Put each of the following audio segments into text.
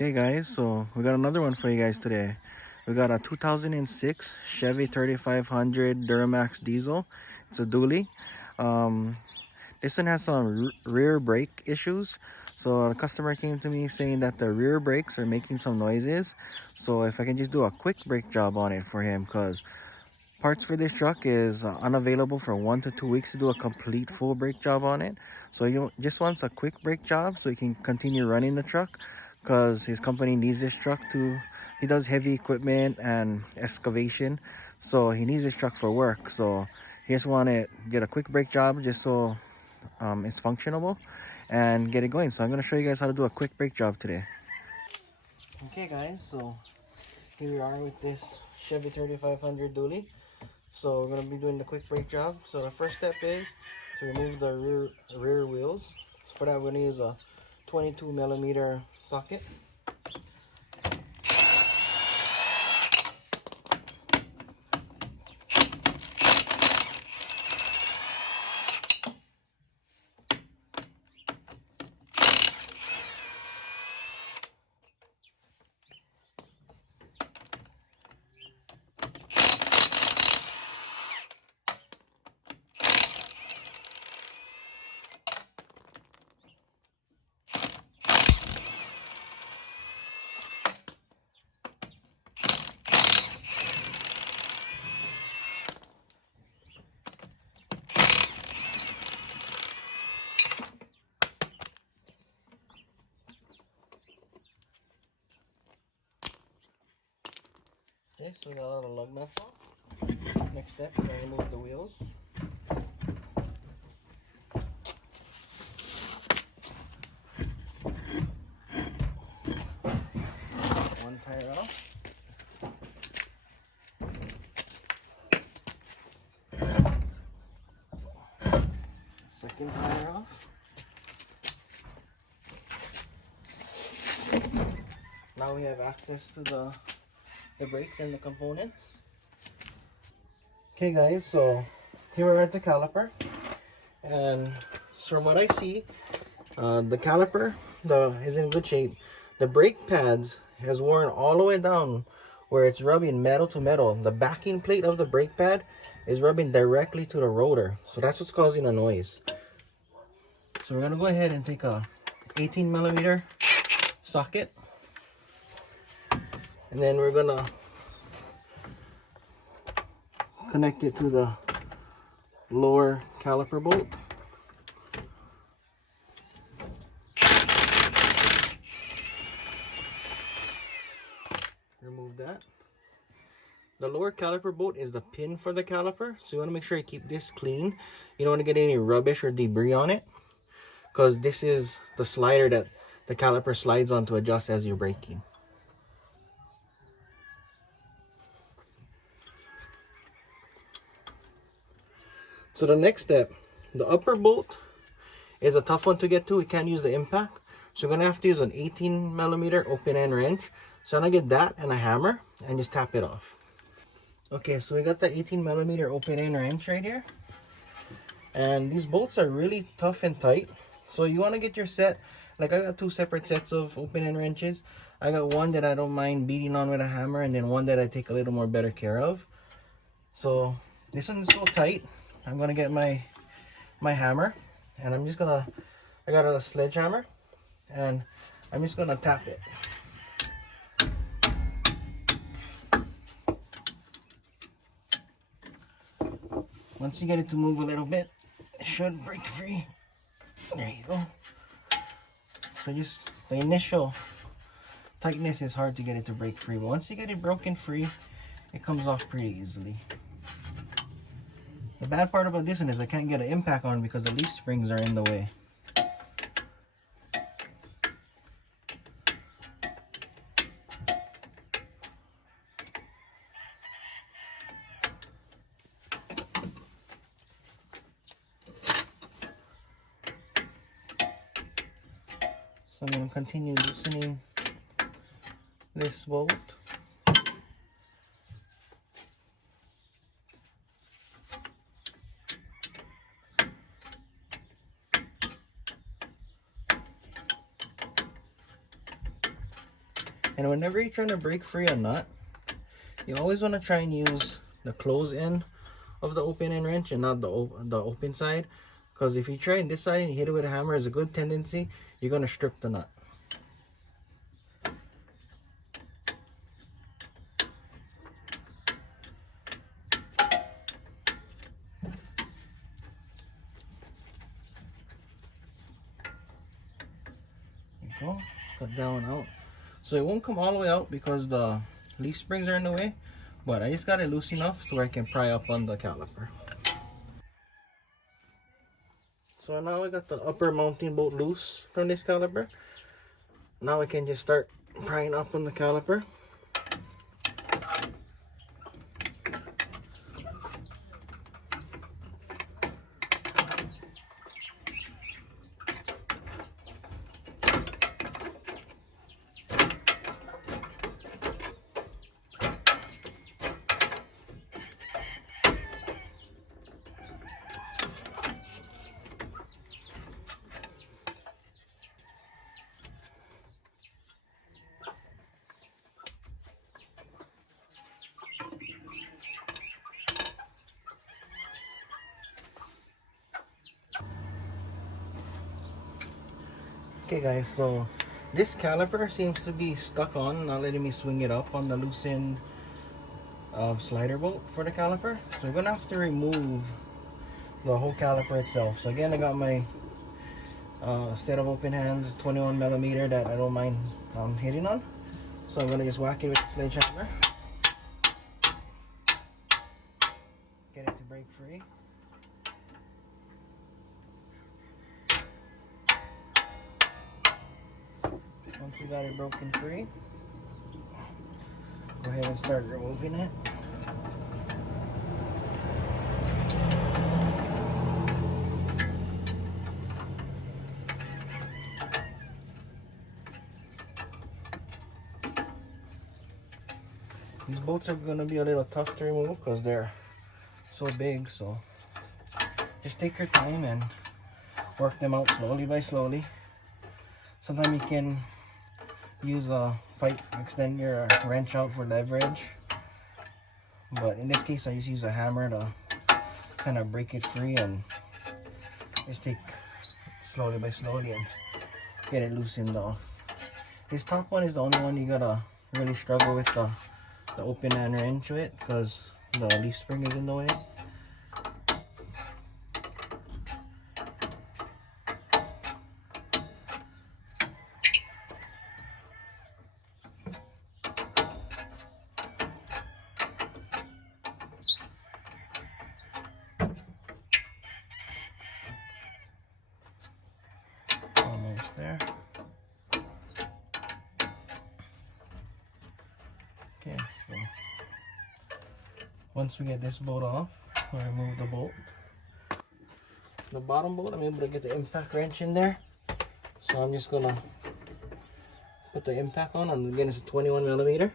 Okay guys, so we got another one for you guys today. We got a 2006 Chevy 3500 Duramax diesel. It's a dually. Um, this one has some rear brake issues. So a customer came to me saying that the rear brakes are making some noises. So if I can just do a quick brake job on it for him, because parts for this truck is unavailable for 1 to 2 weeks to do a complete full brake job on it. So he just wants a quick brake job so he can continue running the truck, because his company needs this truck to, he does heavy equipment and excavation. So he needs this truck for work. So he just want to get a quick brake job just so it's functionable and get it going. So I'm going to show you guys how to do a quick brake job today. Okay guys, so here we are with this Chevy 3500 dually. So we're going to be doing the quick brake job. So the first step is to remove the rear wheels. So for that we're going to use a 22mm socket. Okay, so we got all the lug nuts off. Next step, we're going to remove the wheels. One tire off. Second tire off. Now we have access to the brakes and the components. Okay guys, so here we're at the caliper, and from what I see, the caliper is in good shape. The brake pads has worn all the way down where it's rubbing metal to metal. The backing plate of the brake pad is rubbing directly to the rotor, so that's what's causing the noise. So we're gonna go ahead and take a 18mm socket, and then we're gonna connect it to the lower caliper bolt. Remove that. The lower caliper bolt is the pin for the caliper, so you want to make sure you keep this clean. You don't want to get any rubbish or debris on it, because this is the slider that the caliper slides on to adjust as you're braking. So the next step, the upper bolt is a tough one to get to. We can't use the impact, so we're gonna have to use an 18mm open end wrench. So I'm gonna get that and a hammer and just tap it off. Okay, so we got the 18mm open end wrench right here, and these bolts are really tough and tight. So you want to get your set, like I got two separate sets of open end wrenches. I got one that I don't mind beating on with a hammer, and then one that I take a little more better care of. So this one's so tight, I'm gonna get my hammer, and I got a sledgehammer, and I'm just gonna tap it. Once you get it to move a little bit, it should break free. There you go. So just the initial tightness is hard to get it to break free, but once you get it broken free, it comes off pretty easily. The bad part about this one is I can't get an impact on because the leaf springs are in the way. So I'm going to continue loosening this bolt. And whenever you're trying to break free a nut, you always want to try and use the closed end of the open end wrench and not the open side, because if you try this side and you hit it with a hammer, there's a good tendency you're going to strip the nut. Go, cut that one out. So it won't come all the way out because the leaf springs are in the way, but I just got it loose enough so I can pry up on the caliper. So now I got the upper mounting bolt loose from this caliper. Now I can just start prying up on the caliper. Okay guys, so this caliper seems to be stuck on, not letting me swing it up on the loosened slider bolt for the caliper. So we're gonna have to remove the whole caliper itself. So again, I got my set of open hands, 21mm that I don't mind hitting on. So I'm gonna just whack it with the sledgehammer. Get it to break free. Once you got it broken free, go ahead and start removing it. These bolts are going to be a little tough to remove because they're so big, so just take your time and work them out slowly by slowly. Sometimes you can use a pipe, extend your wrench out for leverage, but in this case I just use a hammer to kind of break it free and just take slowly by slowly and get it loosened off. This top one is the only one you gotta really struggle with the open end wrench with because the leaf spring is in the way. Almost there. Okay, so once we get this bolt off, we'll remove the bolt. The bottom bolt, I'm able to get the impact wrench in there. So I'm just gonna put the impact on, and again it's a 21mm.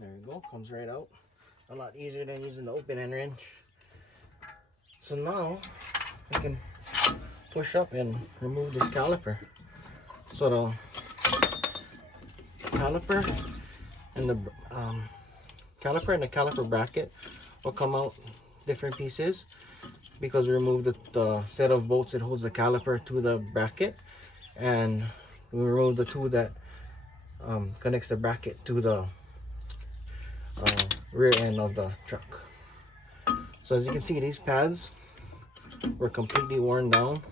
There you go, comes right out. A lot easier than using the open end wrench. So now I can push up and remove this caliper. So the caliper and the caliper bracket will come out different pieces because we removed the set of bolts that holds the caliper to the bracket, and we removed the two that connects the bracket to the rear end of the truck. So as you can see, these pads were completely worn down.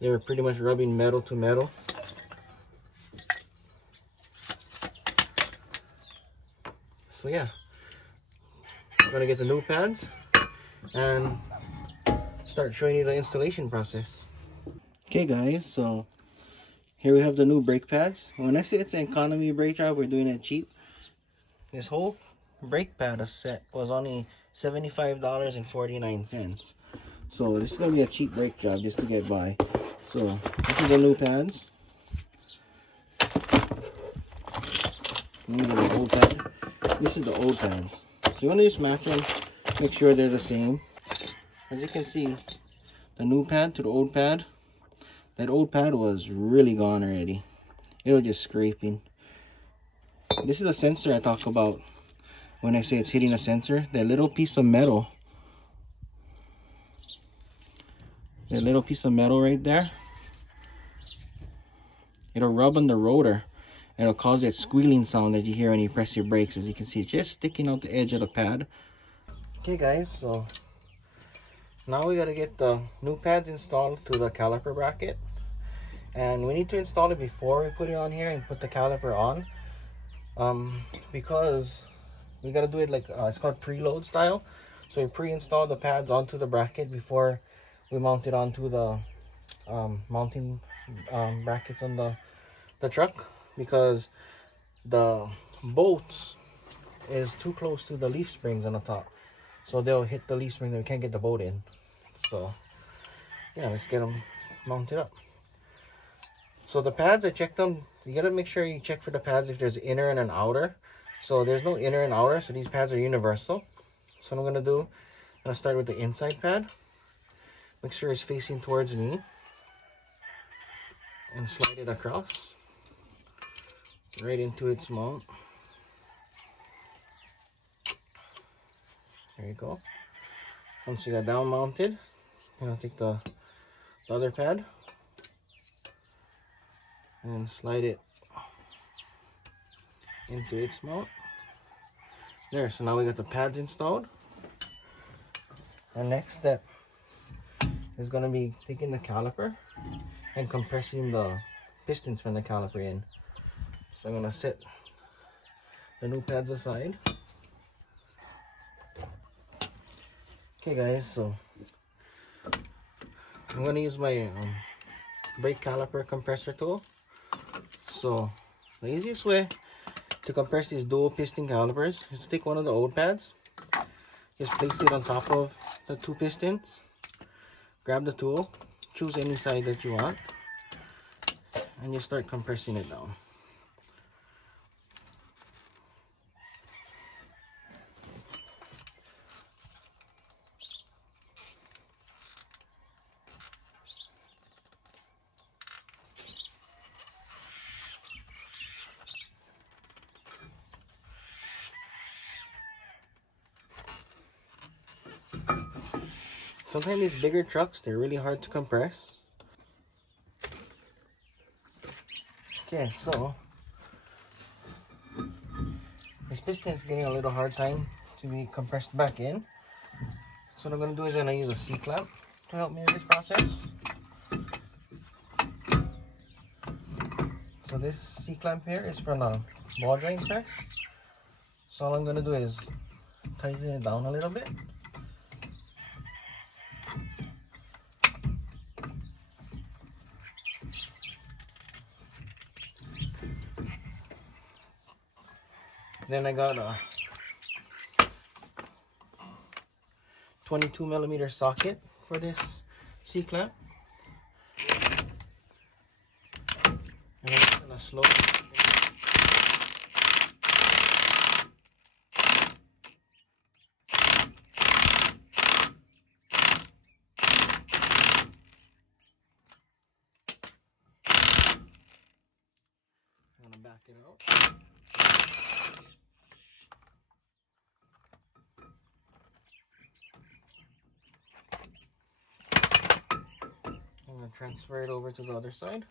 They were pretty much rubbing metal to metal. So yeah, I'm gonna get the new pads and start showing you the installation process. Okay guys, so here we have the new brake pads. When I say it's an economy brake job, we're doing it cheap. This whole brake pad set was only $75.49. So this is gonna be a cheap brake job just to get by. So this is the new pads. These are the old pads. This is the old pads. So you want to just match them, make sure they're the same. As you can see, the new pad to the old pad, that old pad was really gone already. It was just scraping. This is the sensor I talk about when I say it's hitting a sensor. That little piece of metal. That little piece of metal right there. It'll rub on the rotor. And it'll cause that squealing sound that you hear when you press your brakes. As you can see, it's just sticking out the edge of the pad. Okay guys, so now we gotta get the new pads installed to the caliper bracket. And we need to install it before we put it on here and put the caliper on. Because we gotta do it like, it's called preload style. So we pre-install the pads onto the bracket before we mount it onto the mounting brackets on the truck. Because the bolts is too close to the leaf springs on the top. So they'll hit the leaf spring and we can't get the bolt in. So yeah, let's get them mounted up. So the pads, I checked them. You gotta make sure you check for the pads if there's inner and an outer. So there's no inner and outer, so these pads are universal. So what I'm gonna do, I'm gonna start with the inside pad. Make sure it's facing towards me. And slide it across. Right into its mount. There you go. Once you got down mounted, I'm gonna take the other pad and slide it into its mount. There, so now we got the pads installed. Our next step is gonna be taking the caliper and compressing the pistons from the caliper in. So I'm gonna set the new pads aside. Okay guys, so I'm gonna use my brake caliper compressor tool. So the easiest way to compress these dual piston calipers is to take one of the old pads, just place it on top of the two pistons, grab the tool, choose any side that you want, and you start compressing it down. Sometimes these bigger trucks, they're really hard to compress. Okay, so this piston is getting a little hard time to be compressed back in. So what I'm going to do is I'm going to use a C-clamp to help me in this process. So this C-clamp here is from a ball joint press. So all I'm going to do is tighten it down a little bit. Then I got a 22mm socket for this C-clamp. And I'm just gonna slowly back it out. I'm going to transfer it over to the other side.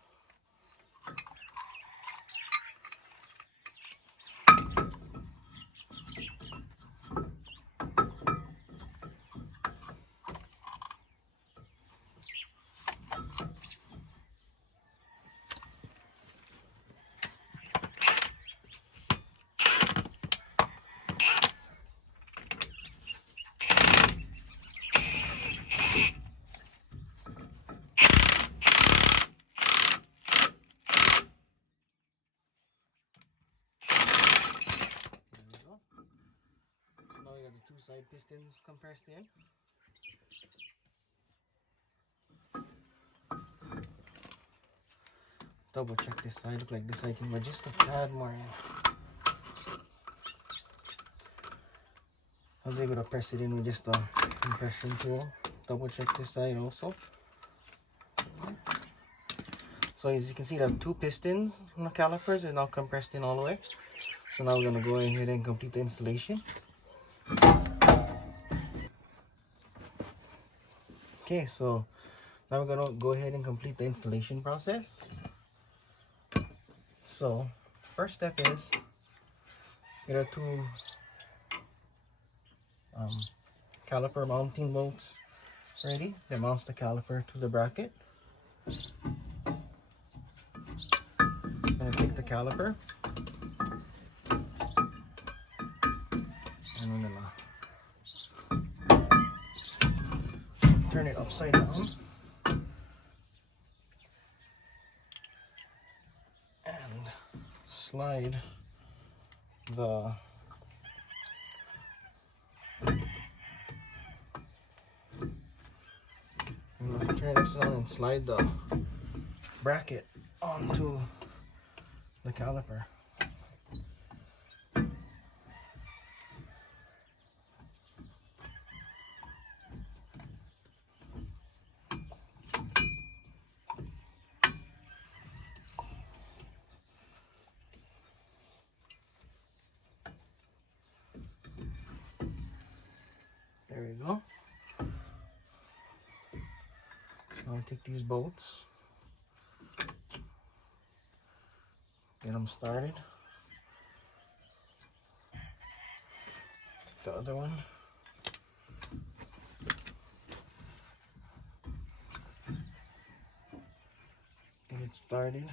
Two side pistons compressed in. Double check this side. Look like this side can go just a tad more in. I was able to press it in with just a compression tool. Double check this side also. So as you can see, there are 2 pistons on the calipers. They're now compressed in all the way. So now we're going to go ahead and complete the installation. Okay, so now we're going to go ahead and complete the installation process. So first step is get our 2 caliper mounting bolts ready. That mounts the caliper to the bracket. I'm going to take the caliper and we're going to turn it upside down and slide the turn it upside down and slide the bracket onto the caliper. There we go. I'll take these bolts, get them started. The other one. Get it started.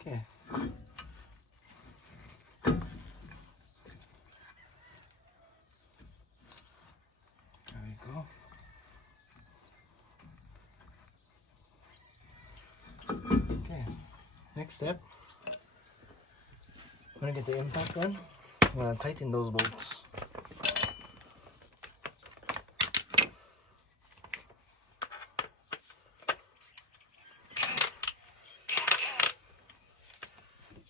Okay. There we go. Okay, next step, I'm going to get the impact gun. I'm going to tighten those bolts.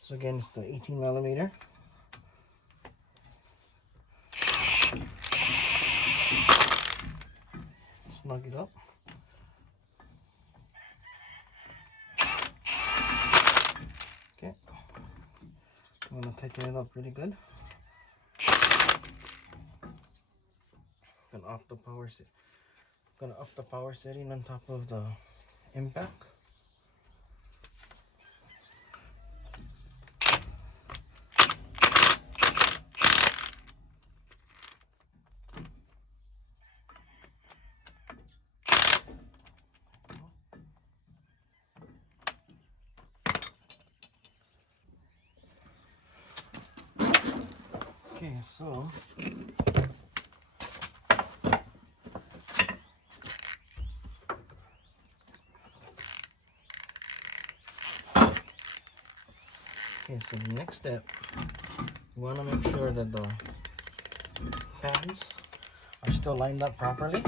So again, it's the 18 millimeter. Snug it up. Okay, I'm gonna tighten it up pretty good. Gonna up the power setting on top of the impact. Okay, so the next step, we want to make sure that the fans are still lined up properly,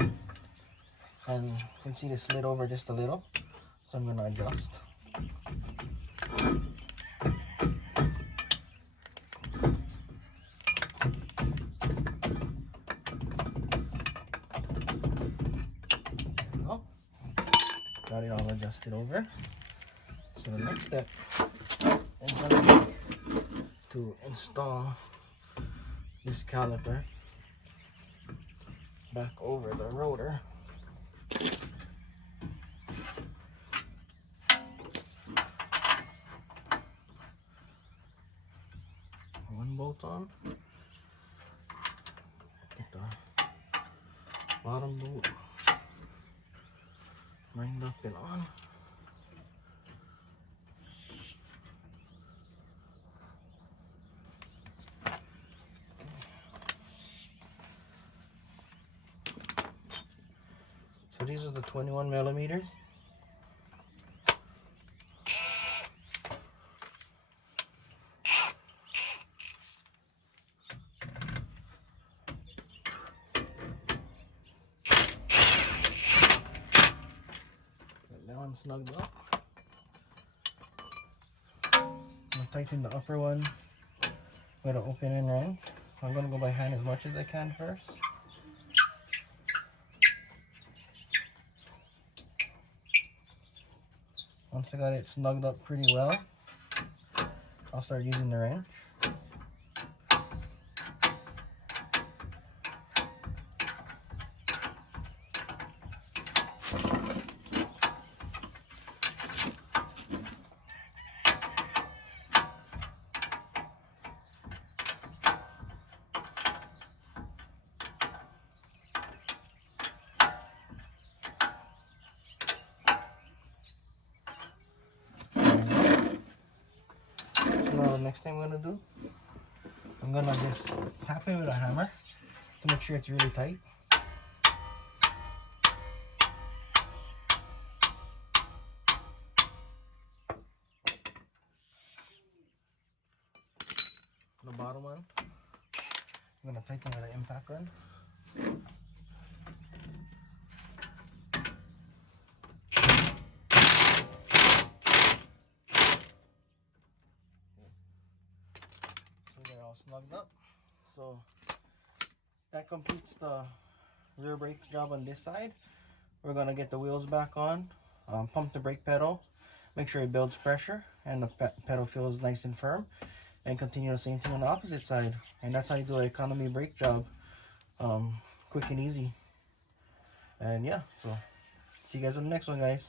and you can see they slid over just a little, so I'm going to adjust. Got it all adjusted over. So the next step is going to be to install this caliper back over the rotor. One bolt on. Get the bottom bolt lined up and on. So these are the 21 millimeters. That one's snugged up. I'll tighten the upper one with an open end wrench. I'm gonna go by hand as much as I can first. Once I got it snugged up pretty well, I'll start using the wrench. Now the next thing I'm gonna do, I'm gonna just tap it with a hammer to make sure it's really tight. The bottom one, I'm gonna tighten with an impact gun. So they're all snugged up. So that completes the rear brake job on this side. We're gonna get the wheels back on, pump the brake pedal, make sure it builds pressure and the pedal feels nice and firm, and continue the same thing on the opposite side. And that's how you do an economy brake job, quick and easy. And yeah, so see you guys on the next one, guys.